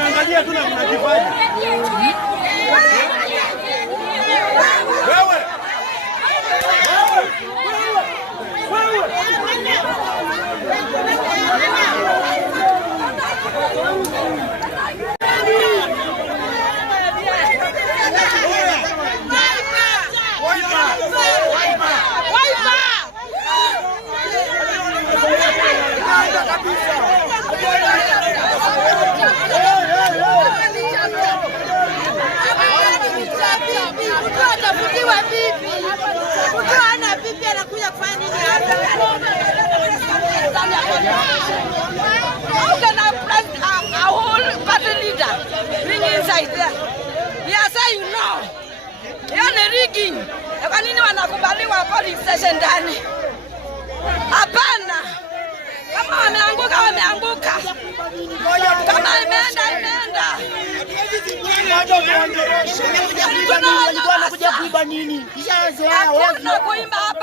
mnaangalia tu na mnajivaje. Wewe. How can a whole party leader bring inside there? We are saying no. Yana rigging. Kwa nini wanakubaliwa police station ndani? Hapana. Kama wameanguka wameanguka. Kama imeenda. Tunakuja kuiba nini? Hakuna kuimba hapa.